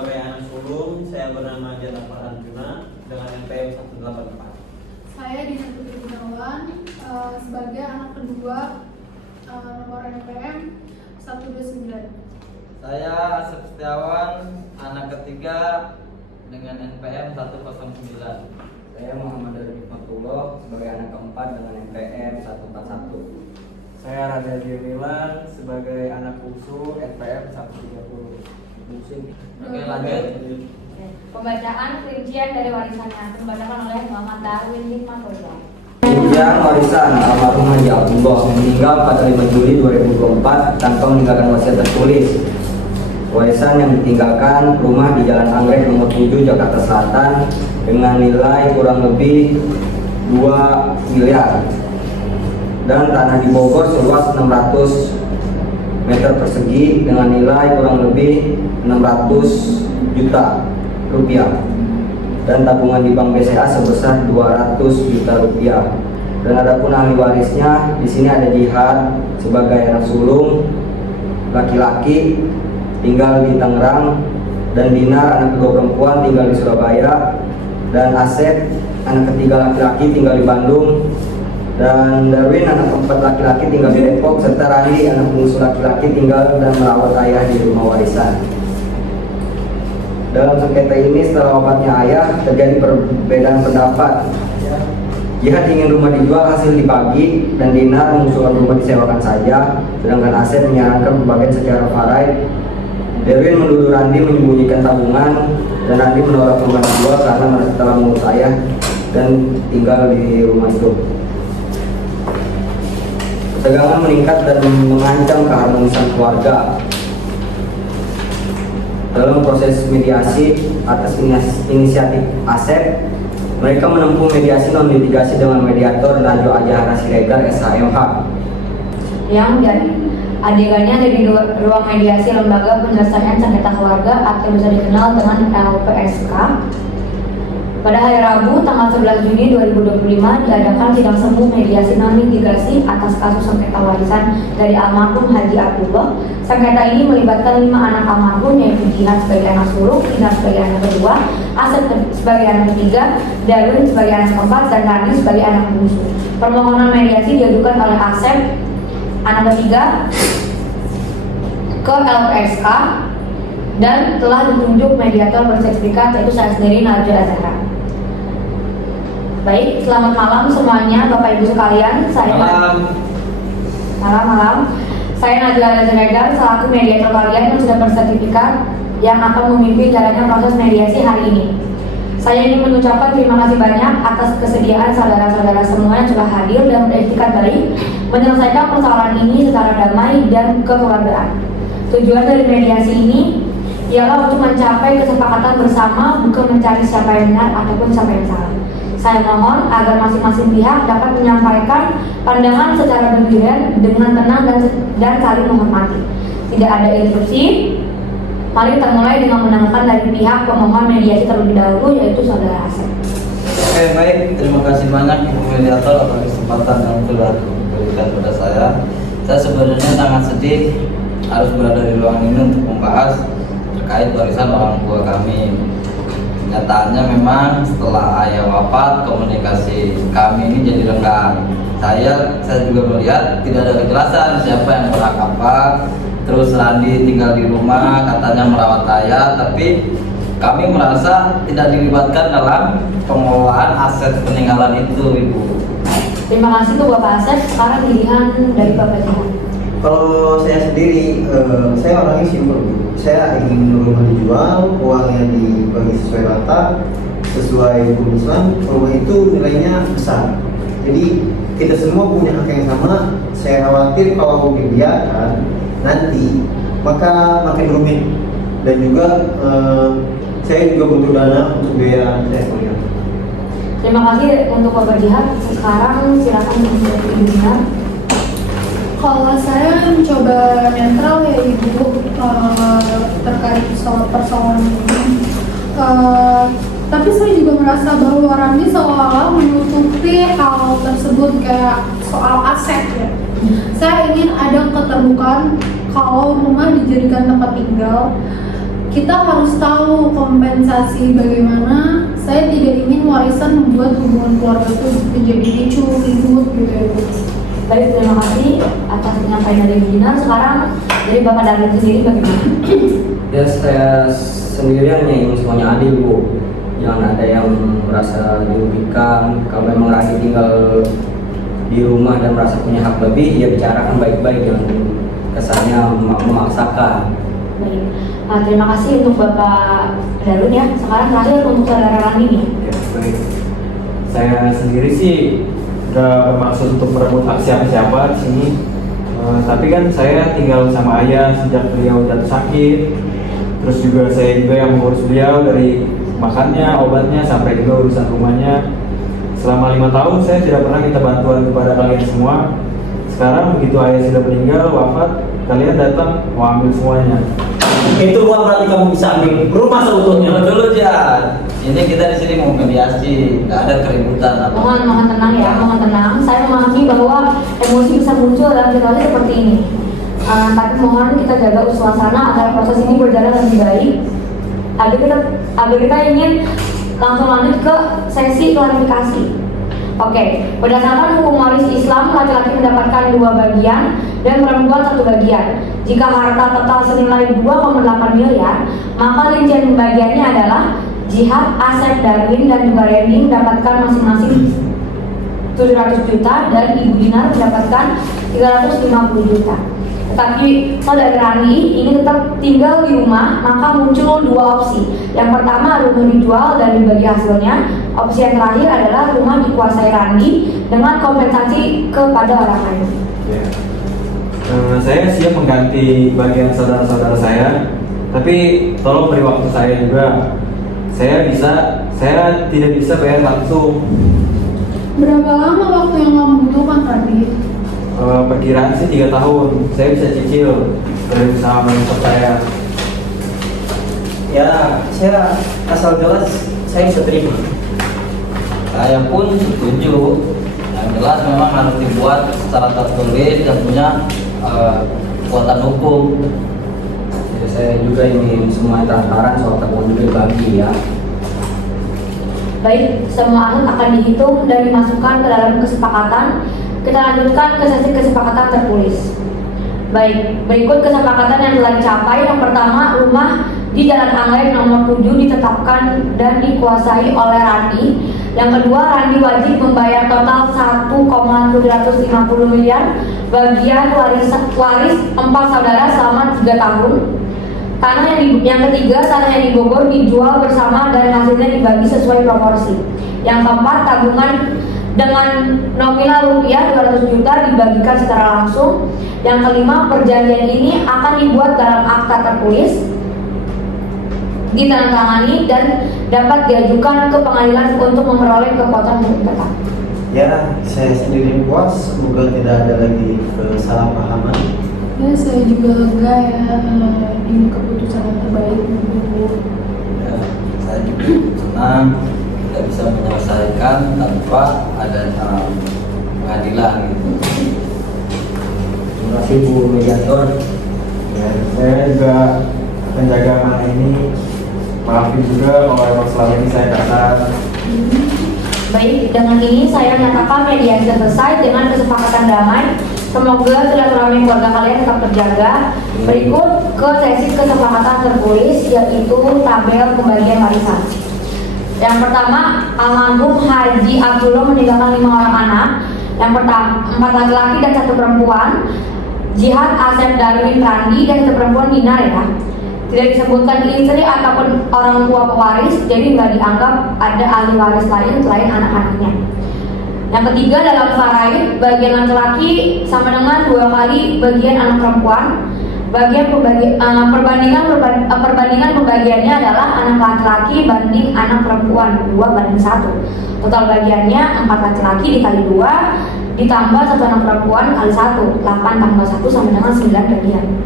sebagai anak sulung, saya bernama Janafar Arjuna dengan NPM 184. Saya Dina Putri Gunawan sebagai anak kedua nomor NPM 129. Saya Asep Setiawan, anak ketiga dengan NPM 109. Saya Muhammad Dari Hikmatullah sebagai anak keempat dengan NPM 141. Saya Radha Milan sebagai anak bungsu NPM 130. Oke, lanjut. Pembacaan rincian dari warisannya dibacakan oleh Muhammad Darwin Hikmatullah. Rincian warisan almarhum Haji Abdullah meninggal pada 5 Juli 2024 tanpa meninggalkan wasiat tertulis. Warisan yang ditinggalkan rumah di Jalan Anggrek nomor 7 Jakarta Selatan dengan nilai kurang lebih 2 miliar dan tanah di Bogor seluas 600 meter persegi dengan nilai kurang lebih 600 juta rupiah dan tabungan di Bank BCA sebesar 200 juta rupiah. Dan adapun ahli warisnya di sini ada Jihad sebagai anak sulung laki-laki tinggal di Tangerang, dan Dinar anak kedua perempuan tinggal di Surabaya, dan Asep anak ketiga laki-laki tinggal di Bandung, dan Darwin anak keempat laki-laki tinggal di Depok, serta Randi anak bungsu laki-laki tinggal dan merawat ayah di rumah warisan. Dalam sengketa ini setelah wafatnya ayah terjadi perbedaan pendapat. Jihad ingin rumah dijual hasil dibagi, dan Dinar mengusulkan rumah disewakan saja, sedangkan Asep menyarankan pembagian secara faraid. Darwin menuduh Randi menyembunyikan tabungan, dan Randi menolak rumah dijual karena merasa telah mengurus ayah dan tinggal di rumah itu. Ketegangan meningkat dan mengancam keharmonisan keluarga. Dalam proses mediasi atas inisiatif Asep, mereka menempuh mediasi non litigasi dengan mediator Najwa Ajahara Siregar SHMH Yang dari adegannya dari ruang mediasi Lembaga Penyelesaian Sengketa Keluarga atau bisa dikenal dengan LPSK. Pada hari Rabu tanggal 11 Juni 2025 diadakan sidang semu mediasi non-litigasi atas kasus sengketa warisan dari almarhum Haji Abdullah. Sengketa ini melibatkan 5 anak almarhum, yaitu Jihad sebagai anak sulung, Dinar sebagai anak kedua, Asep sebagai anak ketiga, Darwin sebagai anak keempat, dan Randi sebagai anak bungsu. Permohonan mediasi diajukan oleh Asep anak ketiga ke LPSK dan telah ditunjuk mediator bersertifikat, yaitu saya sendiri, Najwa Azhara. Baik, selamat malam semuanya Bapak Ibu sekalian. Malam. Saya Najwa Azhara selaku mediator kalian yang sudah bersertifikat yang akan memimpin jalannya proses mediasi hari ini. Saya ingin mengucapkan terima kasih banyak atas kesediaan saudara-saudara semua yang telah hadir dan beretikat baik menyelesaikan persoalan ini secara damai dan kekeluargaan. Tujuan dari mediasi ini ialah untuk mencapai kesepakatan bersama, bukan mencari siapa yang benar ataupun siapa yang salah. Saya mohon agar masing-masing pihak dapat menyampaikan pandangan secara bergiliran dengan tenang dan saling menghormati. Tidak ada interupsi. Mari kita mulai dengan mendengarkan dari pihak pemohon mediasi terlebih dahulu, yaitu Saudara Asep. Oke, baik. Terima kasih banyak Ibu Mediator atas kesempatan yang sudah diberikan kepada saya. Saya sebenarnya sangat sedih harus berada di ruangan ini untuk membahas terkait warisan orang tua kami. Kenyataannya memang setelah ayah wafat, komunikasi kami ini jadi renggang. Saya juga melihat tidak ada kejelasan siapa yang berhak apa. Terus Randi tinggal di rumah, katanya merawat ayah, tapi kami merasa tidak dilibatkan dalam pengelolaan aset peninggalan itu, Ibu. Terima kasih tuh Bapak Asep. Sekarang pilihan dari Bapak Jihad. Kalau saya sendiri, saya orangnya simpel. Saya ingin rumah dijual, uangnya dibagi sesuai rata, sesuai hukum Islam. Rumah itu nilainya besar. Jadi kita semua punya hak yang sama. Saya khawatir kalau dibiarkan nanti maka makin rumit, dan juga saya juga butuh dana untuk biaya saya kuliah. Terima kasih untuk Bapak Jihad. Sekarang silakan untuk Ibu Dinar. Kalau saya mencoba netral ya Ibu terkait persoalan ini. Tapi saya juga merasa bahwa Randi seolah-olah menutupi hal tersebut kayak soal aset ya. Saya ingin ada keterbukaan kalau rumah dijadikan tempat tinggal. kita harus tahu kompensasi bagaimana. Saya tidak ingin warisan membuat hubungan keluarga itu menjadi ricuh, ribut gitu ya Bu. Baik, terima kasih atas penyampaian dari Dinar. Sekarang dari Bapak Darwin sendiri bagaimana? Ya, saya sendiri hanya ingin semuanya adil Bu. Jangan ada yang merasa dirugikan. Kalau memang lagi tinggal di rumah dan merasa punya hak lebih, ya bicarakan baik-baik, jangan kesannya memaksakan. Baik, nah, terima kasih untuk Bapak Darwin ya. Sekarang terakhir untuk saudara Randi nih. Ya, baik. Saya sendiri sih gak bermaksud untuk merebut hak siapa-siapa di sini. Tapi kan saya tinggal sama ayah sejak beliau jatuh sakit. Terus juga saya juga yang mengurus beliau dari makannya, obatnya, sampai juga urusan rumahnya. Selama 5 tahun saya tidak pernah minta bantuan kepada kalian semua. Sekarang begitu ayah sudah meninggal, wafat, kalian datang mau ambil semuanya. Itu bukan berarti kamu bisa ambil rumah seutuhnya. Tunggu dulu Jan. Ini kita di sini mau mediasi, nggak ada keributan apa. Mohon tenang ya, mohon tenang. Saya memahami bahwa emosi bisa muncul dalam situasi seperti ini. Tapi mohon kita jaga suasana agar proses ini berjalan lebih baik. Agar kita ingin langsung lanjut ke sesi klarifikasi. Oke, berdasarkan hukum waris Islam, laki-laki mendapatkan 2 bagian dan perempuan 1 bagian. Jika harta total senilai 2,8 miliar, maka rincian pembagiannya adalah Jihad, Asep, Darwin, dan juga Randy mendapatkan masing-masing 700 juta dan Ibu Dinar mendapatkan 350 juta. Tetapi saudara Randi ini tetap tinggal di rumah, maka muncul 2 opsi. Yang pertama, rumah dijual dan dibagi hasilnya. Opsi yang terakhir adalah rumah dikuasai Randi dengan kompensasi kepada orang lain. Ya. Saya siap mengganti bagian saudara-saudara saya, tapi tolong beri waktu saya juga. Saya tidak bisa bayar langsung. Berapa lama waktu yang kamu butuhkan tadi? Perkiraan sih 3 tahun. Saya bisa cicil dari usaha mentor saya. Ya, saya asal jelas saya bisa terima. Saya pun setuju. Yang jelas memang harus dibuat secara tertulis dan punya kekuatan hukum. Jadi saya juga ingin semua transparan soal tabungan juga dibagi ya. Baik, semua aset akan dihitung dan dimasukkan ke dalam kesepakatan. Kita lanjutkan ke sesi kesepakatan tertulis. Baik, berikut kesepakatan yang telah dicapai. Yang pertama, rumah di Jalan Anggrek nomor 7 ditetapkan dan dikuasai oleh Randi. Yang kedua, Randi wajib membayar total 1,750 miliar bagian waris 4 saudara selama 3 tahun. Yang ketiga, tanah yang di Bogor dijual bersama dan hasilnya dibagi sesuai proporsi. Yang keempat, tabungan dengan nominal rupiah 200 juta dibagikan secara langsung. Yang kelima, perjanjian ini akan dibuat dalam akta tertulis, ditandatangani dan dapat diajukan ke pengadilan untuk memperoleh kekuatan hukum tetap. Ya, saya sendiri puas, semoga tidak ada lagi kesalahpahaman. Ya, saya juga lega ya, ini keputusan yang terbaik untuk Ya, saya juga senang kita bisa menyelesaikan tanpa ada pengadilan gitu. Terima kasih Bu Mediator. Ya, saya juga menjaga amanah ini. Maafin juga kalau emang selama ini saya kasar. Baik, dengan ini saya menyatakan mediasi selesai dengan kesepakatan damai. Semoga silaturahmi keluarga kalian tetap terjaga. Berikut ke sesi kesepakatan tertulis, yaitu tabel pembagian warisan. Yang pertama, almarhum Haji Abdullah meninggalkan 5 orang anak. Yang pertama, 4 laki-laki dan 1 perempuan. Jihad, Asep, Darwin, Randi, dan 1 perempuan Dinar ya. Tidak disebutkan istri ataupun orang tua pewaris, jadi nggak dianggap ada ahli waris lain selain anak-anaknya. Yang ketiga, dalam faraid, bagian laki-laki sama dengan 2 kali bagian anak perempuan. Perbandingan pembagiannya adalah anak laki-laki banding anak perempuan 2:1. Total bagiannya 4 laki-laki dikali 2 ditambah 1 anak perempuan kali 1, 8 tambah 1 sama dengan 9 bagian.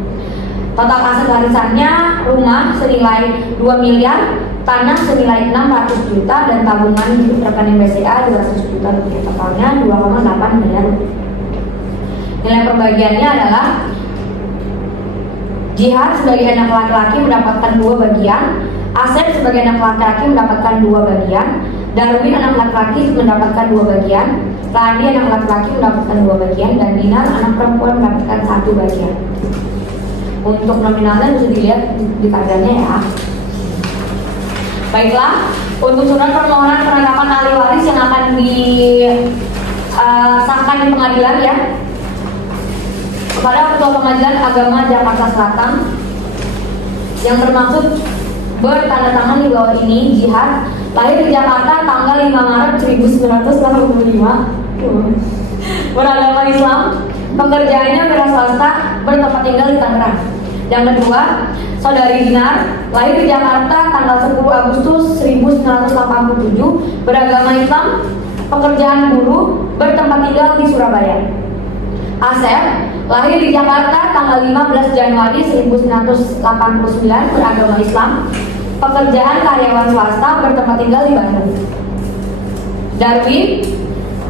Total aset warisannya rumah senilai 2 miliar, tanah senilai 600 juta, dan tabungan hidup rekening BCA 200 juta rupiah. Totalnya 2,8 miliar rupiah. Nilai perbagiannya adalah Jihad sebagai anak laki-laki mendapatkan 2 bagian, Asep sebagai anak laki-laki mendapatkan 2 bagian, Darwin anak laki-laki mendapatkan 2 bagian, Randi anak laki-laki mendapatkan 2 bagian, dan Dinar anak perempuan mendapatkan 1 bagian. Untuk nominalnya bisa dilihat di kadarnya ya. Baiklah, untuk surat permohonan penetapan ahli waris yang akan disahkan di pengadilan ya, kepada Ketua Pengadilan Agama Jakarta Selatan yang termaksud bertanda tangan di bawah ini. Jihad, lahir di Jakarta tanggal 5 Maret 1985, beragama Islam, pekerjaannya wira swasta, bertempat tinggal di Tangerang. Yang kedua, Saudari Dinar, lahir di Jakarta tanggal 10 Agustus 1987, beragama Islam, pekerjaan buruh, bertempat tinggal di Surabaya. Asep, lahir di Jakarta tanggal 15 Januari 1989, beragama Islam, pekerjaan karyawan swasta, bertempat tinggal di Bandung. Darwin,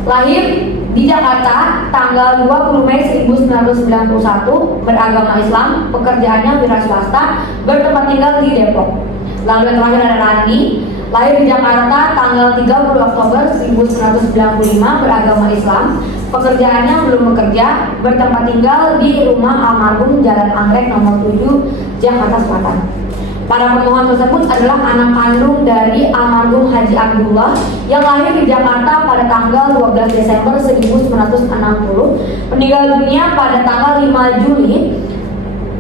lahir di Jakarta tanggal 20 Mei 1991, beragama Islam, pekerjaannya wira swasta, bertempat tinggal di Depok. Lalu yang terakhir ada Randi, lahir di Jakarta tanggal 30 Oktober 1995, beragama Islam, pekerjaannya belum bekerja, bertempat tinggal di rumah almarhum Jalan Anggrek nomor 7, Jakarta Selatan. Para pemohon tersebut adalah anak kandung dari almarhum Haji Abdullah yang lahir di Jakarta pada tanggal 12 Desember 1960, meninggal dunia pada tanggal 5 Juli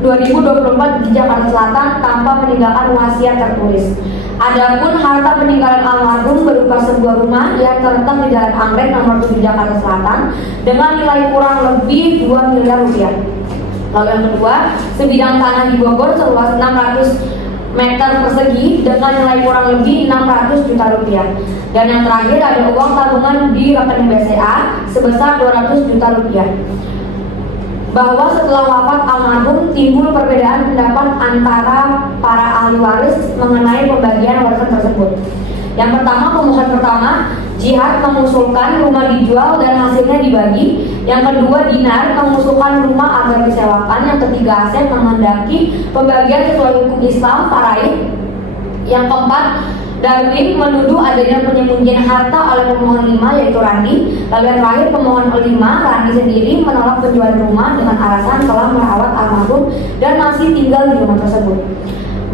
2024 di Jakarta Selatan tanpa meninggalkan wasiat tertulis. Adapun harta peninggalan almarhum berupa sebuah rumah yang terletak di Jalan Anggrek nomor 7 Jakarta Selatan dengan nilai kurang lebih 2 miliar rupiah. Lalu yang kedua, sebidang tanah di Bogor seluas 600 meter persegi dengan nilai kurang lebih 600 juta rupiah. Dan yang terakhir ada uang tabungan di rekening BCA sebesar 200 juta rupiah. Bahwa setelah wafat almarhum timbul perbedaan pendapat antara para ahli waris mengenai pembagian warisan tersebut. Yang pertama, pemohon pertama, Jihad mengusulkan rumah dijual dan hasilnya dibagi. Yang kedua, Dinar mengusulkan rumah agar disewakan. Yang ketiga, Asep menghendaki pembagian sesuai hukum Islam faraid. Yang keempat, Darwin menuduh adanya penyembunyian harta oleh pemohon 5 yaitu Randi. Lalu yang terakhir, pemohon 5, Randi sendiri menolak penjualan rumah dengan alasan telah merawat almarhum dan masih tinggal di rumah tersebut.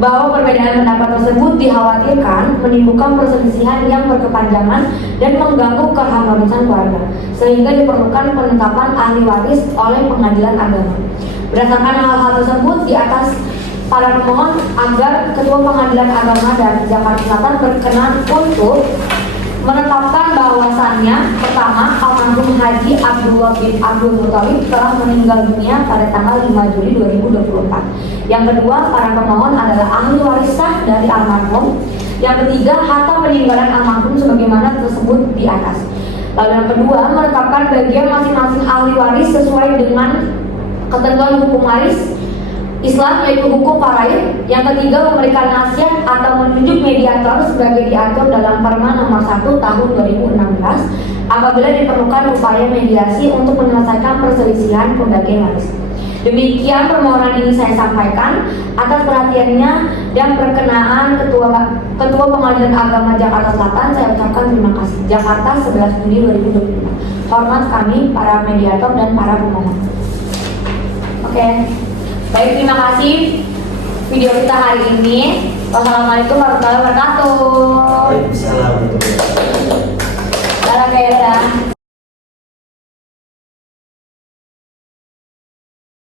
Bahwa perbedaan pendapat tersebut dikhawatirkan menimbulkan perselisihan yang berkepanjangan dan mengganggu keharmonisan keluarga, sehingga diperlukan penetapan ahli waris oleh pengadilan agama. Berdasarkan hal-hal tersebut di atas, para pemohon agar Ketua Pengadilan Agama dari Jakarta Selatan berkenan untuk menetapkan bahwasannya pertama, almarhum Haji Abdullah bin Abdul Muthalib telah meninggal dunia pada tanggal 5 Juli 2024. Yang kedua, para pemohon adalah ahli waris sah dari almarhum. Yang ketiga, harta peninggalan almarhum sebagaimana tersebut di atas. Lalu yang kedua, menetapkan bagian masing-masing ahli waris sesuai dengan ketentuan hukum waris Islam yaitu hukum faraid. Yang ketiga, memberikan nasihat atau menunjuk mediator sebagai diatur dalam Perma nomor 1 tahun 2016 apabila diperlukan upaya mediasi untuk menyelesaikan perselisihan pembagian waris. Demikian permohonan ini saya sampaikan. Atas perhatiannya dan perkenaan Ketua Pengadilan Agama Jakarta Selatan, saya ucapkan terima kasih. Jakarta 11 Juni 2025. Hormat kami para mediator dan para pemohon. Oke. Baik, terima kasih video kita hari ini. Wassalamualaikum warahmatullahi wabarakatuh. Waalaikumsalam warahmatullahi wabarakatuh.